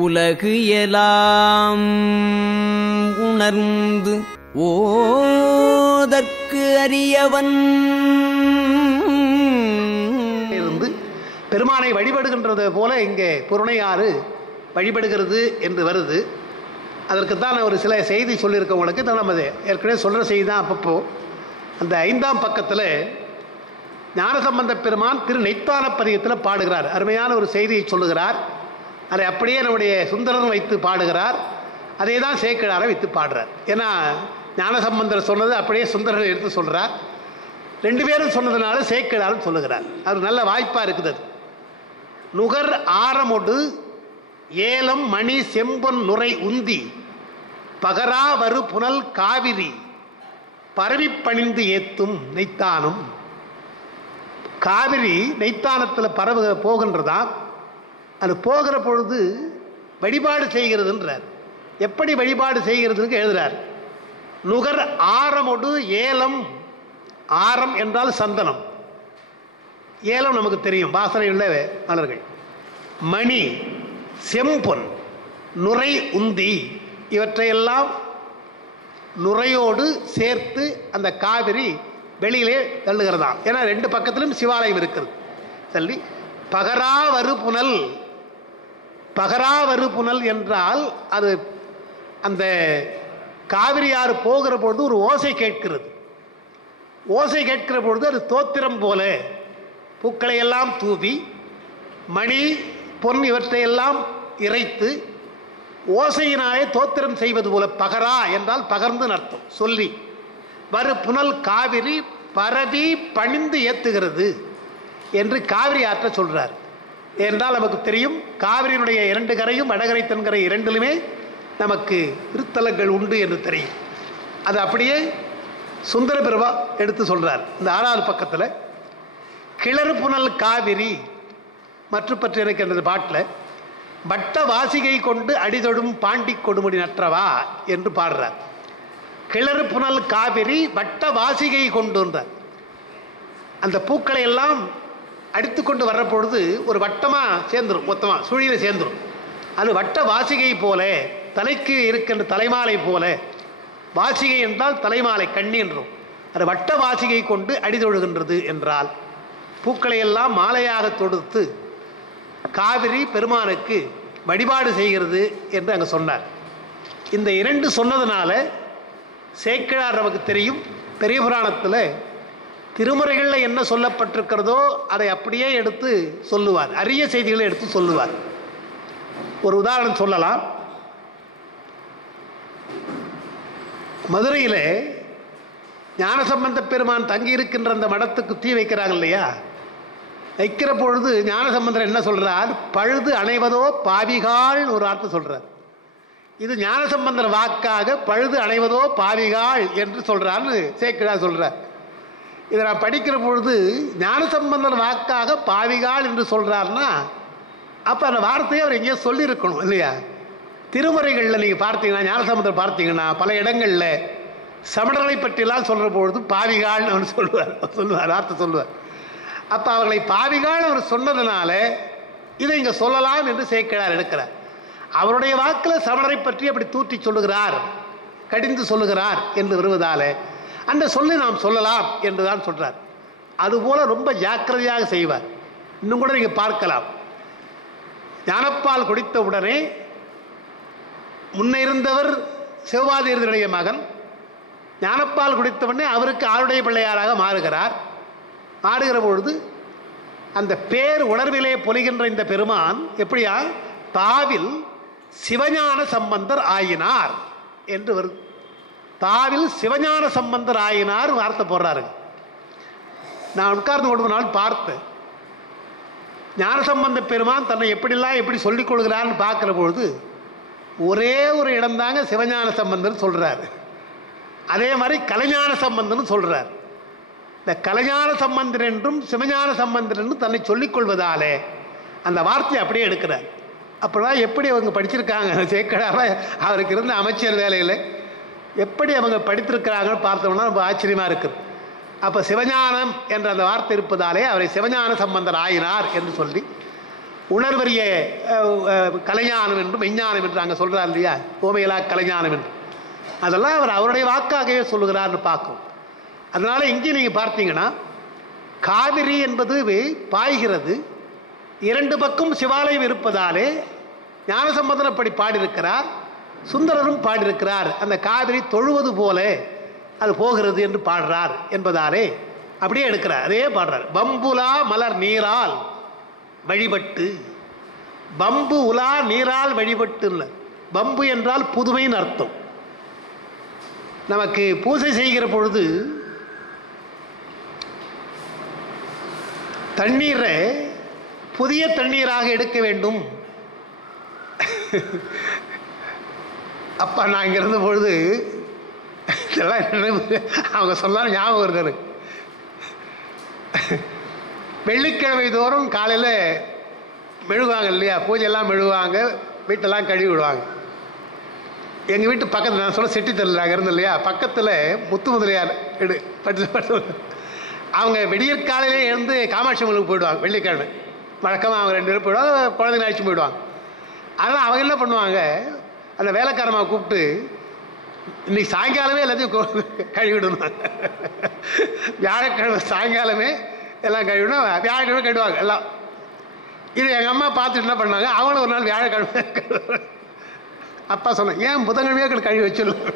உலகு எலாம் உணர்ந்து ஓதற்கு அறியவன் இருந்து பெருமானை வழிபடுகின்றது போல இங்கே புறணையாறு வழிபடுகிறது என்று வருது. அதற்குத்தான் ஒரு சில செய்தி சொல்லியிருக்க உங்களுக்கு தான் நம்ம ஏற்கனவே சொல்கிற செய்தி தான். அப்பப்போ அந்த 5ஆம் பக்கத்தில் ஞானசம்பந்த பெருமான் திரு நெய்த்தான பதிகத்தில் பாடுகிறார். அருமையான ஒரு செய்தியை சொல்லுகிறார். அதை அப்படியே நம்முடைய சுந்தரன் வைத்து பாடுகிறார். அதே தான் சேக்கிழாரை வைத்து பாடுறார். ஏன்னா ஞானசம்பந்தர் சொன்னது அப்படியே சுந்தரன் எடுத்து சொல்கிறார். 2 பேரும் சொன்னதுனால சேக்கிழாரும் சொல்லுகிறார். அது நல்ல வாய்ப்பாக இருக்குது. நுகர் ஆரமொடு ஏலம் மணி செம்பொன் நுரை உந்தி பகரா வரு புனல் காவிரி பரவி பணிந்து ஏத்தும் நெய்த்தானம். காவிரி நெய்த்தானத்தில் போகின்றதான். அது போகிற பொழுது வழிபாடு செய்கிறதுன்றார். எப்படி வழிபாடு செய்கிறதுன்னு எழுதுறார். நுகர் ஆரமொடு ஏலம். ஆரம் என்றால் சந்தனம். ஏலம் நமக்கு தெரியும், வாசனை உள்ள மலர்கள். மணி செம்பொன் நுரை உந்தி இவற்றையெல்லாம் நுரையோடு சேர்த்து அந்த காவிரி வெளியிலே தள்ளுகிறதாம். ஏன்னா 2 பக்கத்திலும் சிவாலயம் இருக்கிறது. தள்ளி பகரா வரு புனல். பகரா வரு புனல் என்றால் அது அந்த காவிரியாறு போகிற பொழுது ஒரு ஓசை கேட்கிறது. ஓசை கேட்கிற பொழுது அது தோத்திரம் போல பூக்களை எல்லாம் தூவி மணி பொன் இவற்றையெல்லாம் இறைத்து ஓசையினாலே தோத்திரம் செய்வது போல பகரா என்றால் பகர்ந்து அர்த்தம் சொல்லி வரு புனல் காவிரி பரவி பணிந்து ஏத்துகிறது என்று காவிரி ஆற்ற சொல்றார். என்றால் நமக்கு தெரியும் காவிரியினுடைய 2 கரையும் வடகரை தென்கரை 2லுமே நமக்கு திருத்தலங்கள் உண்டு என்று தெரியும். அது அப்படியே சுந்தர பெருமா எடுத்து சொல்றார். இந்த 6வது பக்கத்தில் கிளறு புனல் காவிரி மற்றும் பற்றி இருக்கின்றது பாட்டில் வட்ட வாசிகை கொண்டு அடிதொடும் பாண்டி கொடுமுடி நற்றவா என்று பாடுறார். கிளறு புனல் காவிரி வட்ட வாசிகை கொண்டுன்றார். அந்த பூக்களை எல்லாம் அடித்து கொண்டு வர்ற பொழுது ஒரு வட்டமாக சேர்ந்துடும், மொத்தமாக சுழியில் சேர்ந்துடும். அது வட்ட வாசிகை போல தலைக்கு இருக்கின்ற தலைமாலை போல. வாசிகை என்றால் தலைமாலை கண்ணி என்றும். அது வட்ட வாசிகை கொண்டு அடிதொழுகின்றது என்றால் பூக்களை எல்லாம் மாலையாக தொடுத்து காவிரி பெருமானுக்கு வழிபாடு செய்கிறது என்று அங்கே சொன்னார். இந்த 2 சொன்னதுனால சேக்கிழார் நமக்கு தெரியும் பெரிய புராணத்தில் திருமுறைகளில் என்ன சொல்லப்பட்டிருக்கிறதோ அதை அப்படியே எடுத்து சொல்லுவார். அரிய செய்திகளை எடுத்து சொல்லுவார். ஒரு உதாரணம் சொல்லலாம். மதுரையில் ஞானசம்பந்த பெருமான் தங்கியிருக்கின்ற அந்த மடத்துக்கு தீ வைக்கிறாங்க இல்லையா? வைக்கிற பொழுது ஞானசம்பந்தர் என்ன சொல்றார்? பழுது அணைவதோ பாவிகாள் ஒரு அர்த்தம் சொல்றார். இது ஞானசம்பந்தர் வாக்காக பழுது அணைவதோ பாவிகாள் என்று சொல்றான்னு சேக்கிழார் சொல்றார். இதை நான் படிக்கிற பொழுது ஞானசம்பந்தர் வாக்காக பாவிகாள் என்று சொல்றாருன்னா அப்போ அந்த வார்த்தையை அவர் எங்கேயோ சொல்லியிருக்கணும் இல்லையா? திருமுறைகளில் நீங்கள் பார்த்தீங்கன்னா ஞானசம்பந்தர் பார்த்தீங்கன்னா பல இடங்களில் சமணர்களை பற்றிலாம் சொல்கிற பொழுது பாவிகாள்னு அவர் சொல்லுவார் வார்த்தை சொல்லுவார். அப்போ அவர்களை பாவிகாள் அவர் சொன்னதுனால இதை இங்கே சொல்லலாம் என்று சேக்கிழார் எடுக்கிறார். அவருடைய வாக்கில் சமணரை பற்றி அப்படி தூற்றி சொல்லுகிறார், கடிந்து சொல்லுகிறார் என்று வருவதால் அந்த சொல்லி நாம் சொல்லலாம் என்று தான் சொல்கிறார். அதுபோல் ரொம்ப ஜாக்கிரதையாக செய்வார். இன்னும் கூட நீங்கள் பார்க்கலாம். ஞானப்பால் குடித்த உடனே முன்ன இருந்தவர் சிவபாதியருடைய மகன் ஞானப்பால் குடித்தவுடனே அவருக்கு ஆளுடைய பிள்ளையாராக மாறுகிறார். ஆடுகிற பொழுது அந்த பேர் உணர்விலே பொலிகின்ற இந்த பெருமான் எப்படியா தாவில் சிவஞான சம்பந்தர் ஆயினார் என்று வருது. தாவில் சிவஞான சம்பந்தர் ஆயினார் வார்த்தை போடுறாரு. நான் உட்கார்ந்து கொண்டு நாள் பார்த்தேன். ஞானசம்பந்த பெருமான் தன்னை எப்படி சொல்லிக் கொள்கிறான்னு பார்க்கிற பொழுது ஒரே ஒரு இடம்தாங்க சிவஞான சம்பந்தர் சொல்றாரு. அதே மாதிரி கலைஞான சம்பந்தன் சொல்றார். இந்த கலைஞான சம்பந்தர் என்றும் சிவஞான சம்பந்தர் என்றும் தன்னை சொல்லிக் கொள்வதாலே அந்த வார்த்தையை அப்படியே எடுக்கிறார். அப்படிதான் எப்படி அவங்க படிச்சிருக்காங்க சேக்கிழார் அவருக்கு இருந்த அமைச்சர் வேலையில் எப்படி அவங்க படித்திருக்கிறாங்கன்னு பார்த்தோம்னா ரொம்ப ஆச்சரியமாக இருக்குது. அப்போ சிவஞானம் என்ற அந்த வார்த்தை இருப்பதாலே அவரை சிவஞான சம்பந்தர் ஆயினார் என்று சொல்லி உணர்வறிய கலைஞானம் என்றும் மெஞ்ஞானம் என்று அங்கே சொல்கிறார் இல்லையா, ஓமையலா கலைஞானம் என்று, அதெல்லாம் அவர் அவருடைய வாக்காகவே சொல்லுகிறார்னு பார்க்கும். அதனால் இங்கே நீங்கள் பார்த்தீங்கன்னா காவிரி என்பது பாய்கிறது, இரண்டு பக்கம் சிவாலயம் இருப்பதாலே ஞானசம்பந்தர் அப்படி பாடியிருக்கிறார், சுந்தரரும் பாடியிருக்கிறார். அந்த காவிரி தொழுவது போல அது போகிறது என்று பாடுறார் என்பதாலே அப்படியே எடுக்கிறார், அதே பாடுறார். பம்புலா மலர் நீரால் வழிபட்டு, பம்பு உலா நீரால் வழிபட்டு. பம்பு என்றால் புதுமைன்னு அர்த்தம். நமக்கு பூஜை செய்கிற பொழுது தண்ணீரை புதிய தண்ணீராக எடுக்க வேண்டும். அப்பா நான் இங்கே இருந்த பொழுது அவங்க சொன்னாலும் ஞாபகம் வருது. வெள்ளிக்கிழமை தோறும் காலையில் மெழுகுவாங்க இல்லையா, பூஜையெல்லாம் மெழுகுவாங்க, வீட்டெல்லாம் கழுவி விடுவாங்க. எங்கள் வீட்டு பக்கத்தில் நான் சொல்ல செட்டித்தல் அங்கே இருந்தோம் இல்லையா, பக்கத்தில் முத்து முதலியார் படித்து அவங்க விடியற்காலையிலே எழுந்து காமாட்சி அம்மனுக்கு போயிடுவாங்க. வெள்ளிக்கிழமை வழக்கமாக அவங்க 2 பேரும் போயிடுவாங்க, குழந்தைங்க அழைச்சி போயிடுவாங்க. அதனால் அவங்க என்ன பண்ணுவாங்க, அந்த வேலைக்காரமாக கூப்பிட்டு இன்னைக்கு சாயங்காலமே எல்லாத்தையும் கழுவிடணும். வியாழக்கிழமை சாயங்காலமே எல்லாம் கழுவிடணும், வியாழக்கிழமை கழுவாங்க எல்லாம். இது எங்கள் அம்மா பார்த்துட்டு என்ன பண்ணாங்க, அவங்களும் ஒரு நாள் வியாழக்கிழமை கழுவாங்க. அப்பா சொன்னேன், ஏன் புதன்கிழமையே கழுவி வச்சிடலாம்.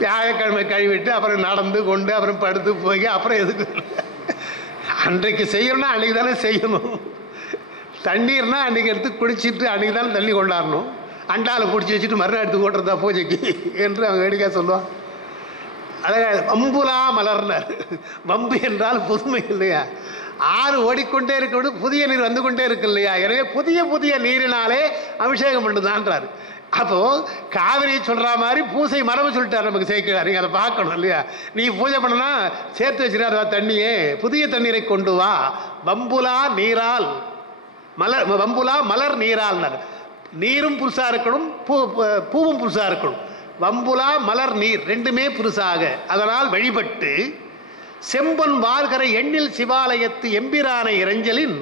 வியாழக்கிழமை கழுவிட்டு அப்புறம் நடந்து கொண்டு அப்புறம் படுத்து போய் அப்புறம் எதுக்கு அன்றைக்கு செய்யணும்னா அன்றைக்கி தானே செய்யணும். தண்ணீர்னா அன்றைக்கி எடுத்து குடிச்சிட்டு அன்றைக்கி தானே தண்ணி கொண்டாடணும். அண்டாவில் பிடிச்சி வச்சுட்டு மறுநாள் எடுத்து ஓட்டுறதா பூஜைக்கு என்று அவங்க வேடிக்கை சொல்லுவான். அழகாக பம்புலா மலர்னார். பம்பு என்றால் புதுமை இல்லையா, ஆறு ஓடிக்கொண்டே இருக்க புதிய நீர் வந்து கொண்டே இருக்கு இல்லையா, எனவே புதிய புதிய நீரினாலே அபிஷேகம் பண்ணுதான்றார். அப்போ காவிரியை சொல்ற மாதிரி பூசை மரபு சொல்லிட்டார் நமக்கு சேர்க்கிறார். நீங்க அதை பார்க்கணும் இல்லையா, நீ பூஜை பண்ணனா சேர்த்து வச்சிருக்கா தண்ணியே, புதிய தண்ணீரை கொண்டு வா. பம்புலா நீரால் மலர், பம்புலா மலர் நீரால், நீரும் புதுசா இருக்கணும், பூவும் புதுசா இருக்கணும். வம்புலா மலர் நீர் ரெண்டுமே புதுசாக, அதனால் வழிபட்டு செம்பொன் வார்கரை எண்ணில் சிவாலயத்து எம்பிரானை இறைஞ்சலின்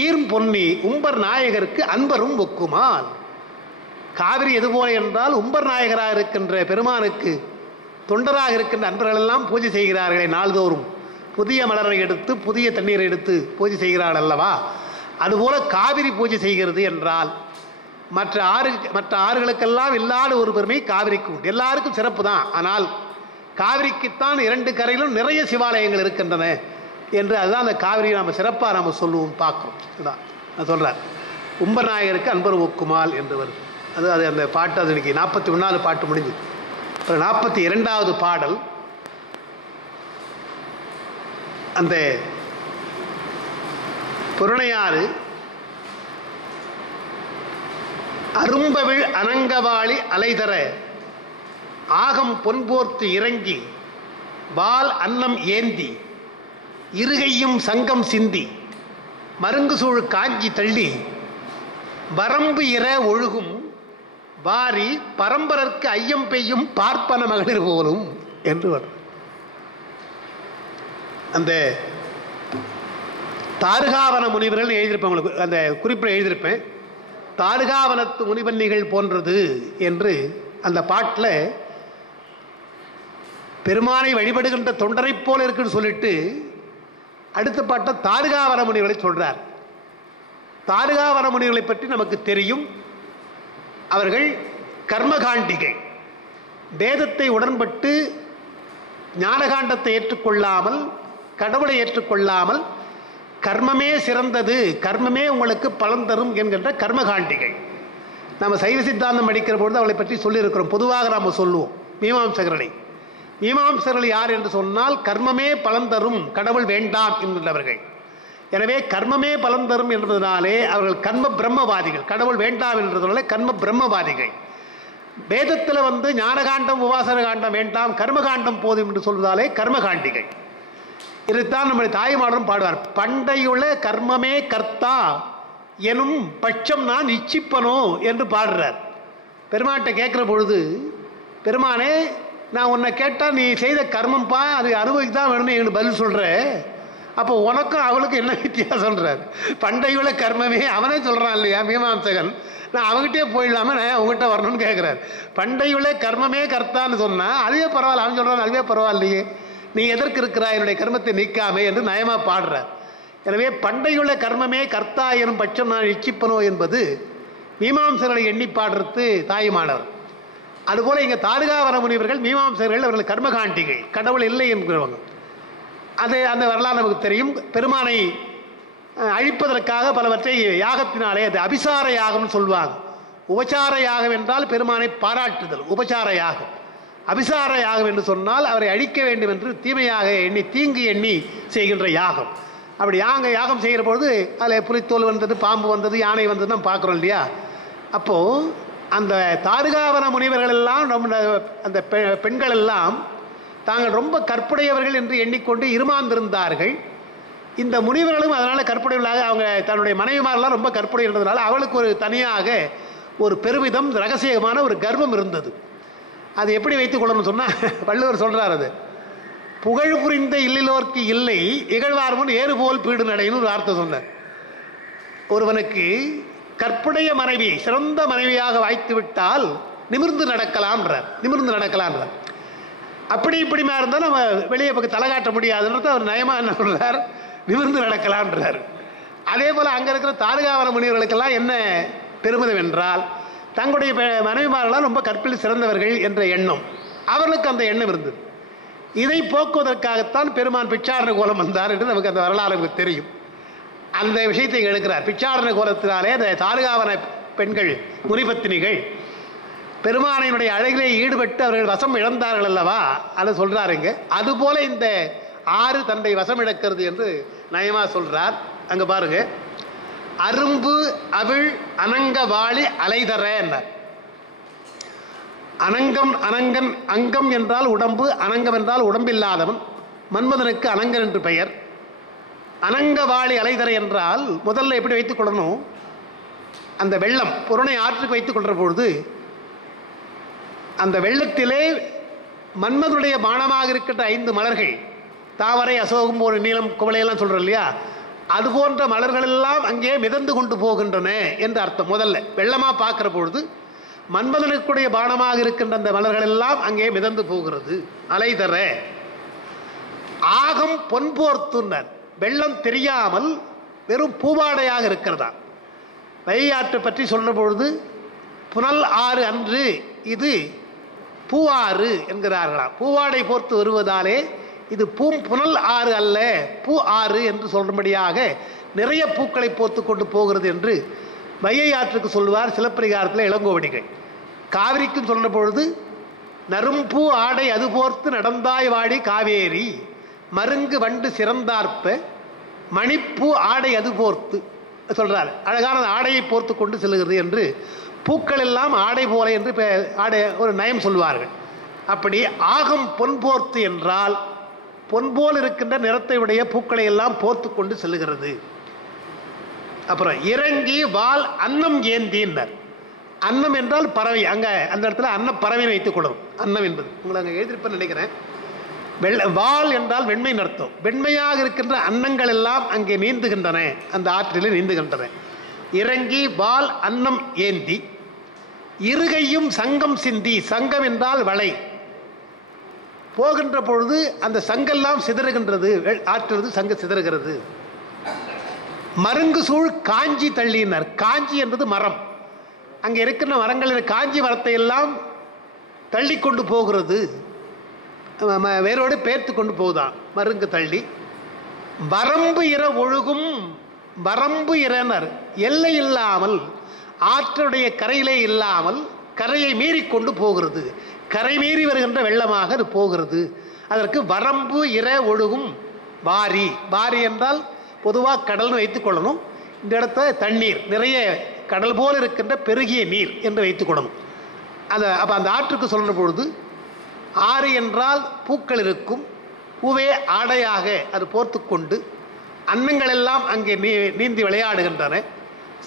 ஈரும் பொன்னி உம்பர் நாயகருக்கு அன்பரும் ஒக்குமால். காவிரி எதுபோல என்றால் உம்பர் நாயகராக இருக்கின்ற பெருமானுக்கு தொண்டராக இருக்கின்ற அன்பர்கள் எல்லாம் பூஜை செய்கிறார்களே நாள்தோறும், புதிய மலரை எடுத்து புதிய தண்ணீரை எடுத்து பூஜை செய்கிறார்கள் அல்லவா, அதுபோல காவிரி பூஜை செய்கிறது என்றால் மற்ற ஆறுகளுக்கெல்லாம் இல்லாத ஒரு பெருமை காவிரிக்கு உண்டு. எல்லாருக்கும் சிறப்பு தான், ஆனால் காவிரிக்குத்தான் 2 கரையிலும் நிறைய சிவாலயங்கள் இருக்கின்றன என்று, அதுதான் அந்த காவிரியை நம்ம சிறப்பாக நம்ம சொல்லுவோம் பார்க்குறோம். இதுதான் நான் சொல்கிறார், உம்பநாயகருக்கு அன்பர் ஒக்குமால் என்று வருது. அது அந்த பாட்டு, அது இன்னைக்கு 41வது பாட்டு முடிஞ்சு. அப்புறம் 42வது பாடல் அந்த புறணையாறு அரும்பவிழ் அனங்கவாளி அலைதர ஆகம் பொன்போர்த்து இறங்கி வால் அன்னம் ஏந்தி இருகையும் சங்கம் சிந்தி மருங்கு சூழ் காஞ்சி தள்ளி வரம்பு இற ஒழுகும் வாரி பரம்பரற்கு ஐயம் பெய்யும் பார்ப்பன மகளிர் போலும் என்று வரும். அந்த தாருகாவன முனிவர்கள் எழுதியிருப்பேன், உங்களுக்கு அந்த குறிப்பில் எழுதியிருப்பேன். தாருகாவனத்து முனிவன்னிகள் போன்றது என்று அந்த பாட்டில் பெருமானை வழிபடுகின்ற தொண்டரை போல இருக்குன்னு சொல்லிட்டு அடுத்த பாட்டை தாருகாவன முனிவர்களை சொல்றார். தாருகாவன முனிவர்களை பற்றி நமக்கு தெரியும், அவர்கள் கர்மகாண்டிகை, வேதத்தை உடன்பட்டு ஞானகாண்டத்தை ஏற்றுக்கொள்ளாமல் கடவுளை ஏற்றுக்கொள்ளாமல் கர்மமே சிறந்தது, கர்மமே உங்களுக்கு பலன் தரும் என்கின்ற கர்மகாண்டிகை. நம்ம சைவ சித்தாந்தம் படிக்கிற பொழுது அவளை பற்றி சொல்லியிருக்கிறோம். பொதுவாக நாம் சொல்லுவோம் மீமாம்சகர்களை. மீமாம்சகர்கள் யார் என்று சொன்னால் கர்மமே பலன் தரும், கடவுள் வேண்டாம் என்கின்றவர்கள். எனவே கர்மமே பலன் தரும் என்பதனாலே அவர்கள் கர்ம பிரம்மவாதிகள், கடவுள் வேண்டாம் என்றதுனால கர்ம பிரம்மவாதிகள். வேதத்தில் ஞானகாண்டம் உபாசன காண்டம் வேண்டாம், கர்மகாண்டம் போதும் என்று சொல்வதாலே கர்மகாண்டிகள். இதைத்தான் நம்முடைய தாய்மானரும் பாடுவார். பண்டையுள்ள கர்மமே கர்த்தா எனும் பட்சம் நான் இச்சிப்பனோ என்று பாடுறார். பெருமான்கிட்ட கேட்குற பொழுது, பெருமானே நான் உன்னை கேட்டால் நீ செய்த கர்மம்ப்பா, அது அனுபவிக்கு தான் வேணும்னு எங்களுக்கு பதில் சொல்கிற, அப்போ உனக்கும் அவளுக்கும் என்ன வித்தியாசம்ன்றார். பண்டையுள்ள கர்மமே அவனே சொல்கிறான் இல்லையா மீமாம்சகன், நான் அவங்ககிட்டே போயிடலாமல் நான் அவங்ககிட்ட வரணும்னு கேட்குறாரு. பண்டையுள்ள கர்மமே கர்த்தான்னு சொன்னால் அதுவே பரவாயில்ல, அவன் சொல்கிறான் அதுவே பரவாயில்லையே, நீ எதற்கு இருக்கிறாய் என்னுடைய கர்மத்தை நீக்காமே என்று நயமாக பாடுறார். எனவே பண்டையுள்ள கர்மமே கர்த்தா எனும் பட்சம் நான் இச்சிப்பனோ என்பது மீமாம்சர்களை எண்ணி பாடுறது தாயுமானவர். அதுபோல் இங்கே தாருகாவன முனிவர்கள் மீமாம்சர்கள் அவர்கள் கர்மகாண்டிகள், கடவுள் இல்லை என்கிறவங்க. அது அந்த வரலாறு நமக்கு தெரியும். பெருமானை அழிப்பதற்காக பலவற்றை யாகத்தினாலே, அது அபிசார யாகம்னு சொல்லுவாங்க. உபசார யாகம் என்றால் பெருமானை பாராட்டுதல் உபசார யாகம். அபிசார யாகம் என்று சொன்னால் அவரை அழிக்க வேண்டும் என்று தீமையாக எண்ணி தீங்கு எண்ணி செய்கின்ற யாகம். அப்படி யாகம் செய்கிற பொழுது அதில் புலித்தோல் வந்தது, பாம்பு வந்தது, யானை வந்தது நம்ம பார்க்குறோம் இல்லையா. அப்போது அந்த தாருகாவன முனிவர்கள் எல்லாம் நம்ம அந்த பெண்கள் எல்லாம் தாங்கள் ரொம்ப கற்புடையவர்கள் என்று எண்ணிக்கொண்டு இருமாந்திருந்தார்கள். இந்த முனிவர்களும் அதனால் கற்புடையவர்களாக அவங்க தன்னுடைய மனைவிமாரெல்லாம் ரொம்ப கற்புடையன்றதுனால அவளுக்கு ஒரு தனியாக ஒரு பெருமிதம், ரகசியமான ஒரு கர்வம் இருந்தது. அது எப்படி வைத்துக் கொள்ளணும்னு சொன்னால் வள்ளுவர் சொல்கிறார், அது புகழ் புரிந்த இல்லிலோர்க்கு இல்லை இகழ்வார்முன் ஏறு போல் பீடு நடைன்னு ஒரு வார்த்தை சொன்னார். ஒருவனுக்கு கற்புடைய மனைவி சிறந்த மனைவியாக வாய்த்து விட்டால் நிமிர்ந்து நடக்கலாம்ன்றார். அப்படி இப்படிமா இருந்தால் நம்ம வெளியே பக்கம் தலை காட்ட முடியாதுன்றது அவர் நயமாக என்ன சொல்றார், நிமிர்ந்து நடக்கலான்றார். அதே போல் அங்கே இருக்கிற தாருகாவன முனிவர்களுக்கெல்லாம் என்ன பெருமிதம் என்றால் தங்களுடைய மனைவிமாரெல்லாம் ரொம்ப கற்பில் சிறந்தவர்கள் என்ற எண்ணம் அவர்களுக்கு அந்த எண்ணம் இருந்தது. இதை போக்குவதற்காகத்தான் பெருமான் பிச்சாரண கோலம் வந்தார் என்று நமக்கு அந்த வரலாறு நமக்கு தெரியும். அந்த விஷயத்தை எடுக்கிறார். பிச்சாரண கோலத்தினாலே அந்த தாருகாவன பெண்கள் முனிபத்தினிகள் பெருமானையினுடைய அழகிலே ஈடுபட்டு அவர்கள் வசம் இழந்தார்கள் அல்லவா, அதை சொல்றாருங்க. அதுபோல இந்த ஆறு தன்னை வசம் இழக்கிறது என்று நயமா சொல்றார். அங்க பாருங்க, அரும்பு அவிழ் அனங்க வாளி அலைதர என்ன. அனங்கம் அனங்கன், அங்கம் என்றால் உடம்பு, அனங்கம் என்றால் உடம்பில்லாதவன். மன்மதனுக்கு அனங்கன் என்று பெயர். அனங்க வாளி அலைதர என்றால் முதல்ல எப்படி வைத்துக் கொள்ளணும், அந்த வெள்ளம் புறணை ஆற்றுக்கு வைத்துக் கொள்ற பொழுது அந்த வெள்ளத்திலே மன்மதனுடைய பானமாக இருக்கின்ற 5 மலர்கள், தாவரை, அசோகம், ஒரு நீளம், குவளையெல்லாம் சொல்றோம் இல்லையா, அது போன்ற மலர்கள் எல்லாம் அங்கே மிதந்து கொண்டு போகின்றன என்று அர்த்தம். முதல்ல வெள்ளமா பார்க்கிற பொழுது மன்மதனுக்குடைய பானமாக இருக்கின்ற அந்த மலர்கள் எல்லாம் அங்கே மிதந்து போகிறது. அலைதர ஆகம் பொன்போர்த்துனர், வெள்ளம் தெரியாமல் வெறும் பூவாடையாக இருக்கிறதா. வையாற்றை பற்றி சொல்ற பொழுது புனல் ஆறு அன்று இது பூவாறு என்கிறார்களாம். பூவாடை போர்த்து வருவதாலே இது புனல் ஆறு அல்ல பூ ஆறு என்று சொல்லும்படியாக நிறைய பூக்களை போர்த்து கொண்டு போகிறது என்று வையை ஆற்றுக்கு சொல்லுவார் சிலப்பதிகாரத்தில் இளங்கோவடிகள். காவிரிக்கும் சொல்ற பொழுது நரும்பூ ஆடை அது போர்த்து நடந்தாய் வாடி காவேரி, மருங்கு வண்டு சிறந்தார்ப்ப மணிப்பூ ஆடை அது போர்த்து சொல்றார். அழகான ஆடையை போர்த்து கொண்டு செல்கிறது என்று பூக்கள் எல்லாம் ஆடை போல என்று ஆடை ஒரு நயம் சொல்வார்கள். அப்படி ஆகம் பொன் போர்த்து என்றால் பொன்போல் இருக்கின்ற நிறத்தை உடைய பூக்களை எல்லாம் போர்த்து கொண்டு செல்லுகிறது. அப்புறம் இறங்கி வால் அன்னம் ஏந்தினர். அன்னம் என்றால் பறவை, அங்க அந்த இடத்துல அன்ன பறவை வைத்துக் கொள்ளும். அன்னம் என்பது உங்களை அங்கே எழுதியிருப்பேன் நினைக்கிறேன். வால் என்றால் வெண்மை அர்த்தம். வெண்மையாக இருக்கின்ற அன்னங்கள் எல்லாம் அங்கே நீந்துகின்றன, அந்த ஆற்றிலே நீந்துகின்றன. இறங்கி வால் அன்னம் ஏந்தி இருகையும் சங்கம் சிந்தி. சங்கம் என்றால் வளை. போகின்ற பொழுது அந்த சங்கெல்லாம் சிதறுகின்றது, ஆற்றுறது சங்க சிதறுகிறது. மருங்கு சூழ் காஞ்சி தள்ளினர். காஞ்சி என்பது மரம். அங்கே இருக்கிற மரங்களில் காஞ்சி மரத்தை எல்லாம் தள்ளி கொண்டு போகிறது, வேரோடு பேர்த்து கொண்டு போகுதான் மருங்கு தள்ளி. வரம்பு இர ஒழுகும். வரம்பு இரனர், எல்லை இல்லாமல் ஆற்றுடைய கரையிலே இல்லாமல் கரையை மீறி கொண்டு போகிறது. கரை மீறி வருகின்ற வெள்ளமாக அது போகிறது. அதற்கு வரம்பு இர ஒழுகும் வாரி. வாரி என்றால் பொதுவாக கடல்னு வைத்துக் கொள்ளணும். இந்த இடத்த தண்ணீர் நிறைய கடல் போல் இருக்கின்ற பெருகிய நீர் என்று வைத்துக் கொள்ளணும். அப்போ அந்த ஆற்றுக்கு சொல்கிற பொழுது ஆறு என்றால் பூக்கள் இருக்கும், பூவே ஆடையாக அது போர்த்து கொண்டு அன்னங்கள் எல்லாம் அங்கே நீந்தி விளையாடுகின்றன.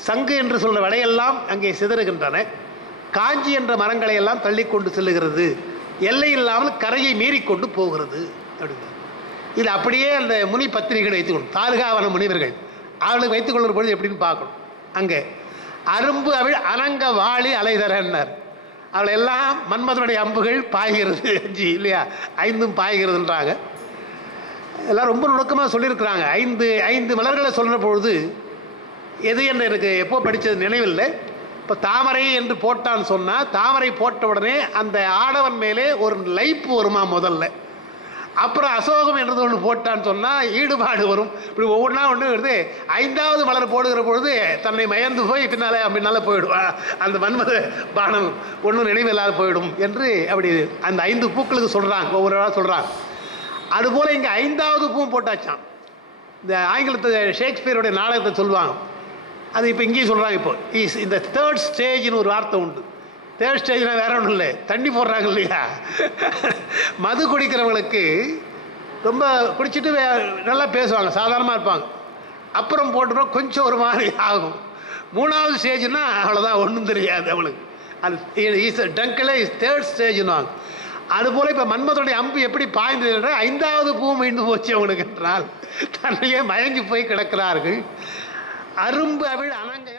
சங்கு என்று சொல்ற வளையெல்லாம் அங்கே சிதறுகின்றன. காஞ்சி என்ற மரங்களை எல்லாம் தள்ளி கொண்டு செல்லுகிறது. எல்லை இல்லாமல் கரையை மீறி கொண்டு போகிறது அப்படிங்க. இது அப்படியே அந்த முனி பத்திரிகைகள் வைத்துக்கொள்ளும் தாலுகாவன முனிவர்கள் அவளுக்கு வைத்துக் கொள்ளுற பொழுது எப்படின்னு பார்க்கணும். அங்கே அரும்பு அவள் அனங்க வாளி அலைதரன்னார். அவள் எல்லாம் மன்மதனுடைய அம்புகள் பாய்கிறது இல்லையா, 5ம் பாய்கிறதுன்றாங்க. எல்லாம் ரொம்ப நுணுக்கமாக சொல்லியிருக்கிறாங்க. 5 மலர்களை சொல்கிற பொழுது எது என்று எனக்கு எப்போ படித்தது நினைவில்லை. இப்போ தாமரை என்று போட்டான்னு சொன்னால் தாமரை போட்ட உடனே அந்த ஆடவன் மேலே ஒரு லைப்பு வருமா முதல்ல. அப்புறம் அசோகம் என்றது ஒன்று போட்டான்னு சொன்னால் ஈடுபாடு வரும். இப்படி ஒவ்வொன்றா ஒன்று வருது. 5வது மலர் போடுகிற பொழுது தன்னை மயந்து போய் பின்னால போயிடுவா. அந்த மன்மத பானம் ஒன்றும் நினைவில்லாத போயிடும் என்று அப்படி அந்த 5 பூக்களுக்கு சொல்கிறாங்க, ஒவ்வொரு நாளாக சொல்கிறாங்க. அதுபோல் இங்கே 5வது பூவும் போட்டாச்சான். இந்த ஆங்கிலத்தை ஷேக்ஸ்பியருடைய நாடகத்தை சொல்லுவாங்க, அது இப்போ இங்கேயும் சொல்கிறாங்க. இப்போ இந்த 3rd ஸ்டேஜ்னு ஒரு வார்த்தை உண்டு. 3rd ஸ்டேஜ்னால் வேற ஒன்றும் இல்லை, தண்ணி போடுறாங்க இல்லையா. மது குடிக்கிறவங்களுக்கு ரொம்ப குடிச்சிட்டு நல்லா பேசுவாங்க, சாதாரணமாக இருப்பாங்க. அப்புறம் போட்டுறோம் கொஞ்சம் ஒரு மாதிரி ஆகும். 3வது ஸ்டேஜ்னா அவ்வளோதான், ஒன்றும் தெரியாது அவளுக்கு. அது டங்கில் 3rd ஸ்டேஜ்னுவாங்க. அதுபோல் இப்போ மன்மதனுடைய அம்பு எப்படி பாய்ந்தது 5வது பூ மீண்டு போச்சு அவனுக்கு என்றால் தன்னையே மயங்கி போய் கிடக்கிறார்கள். அரும்பு அவள் அனங்க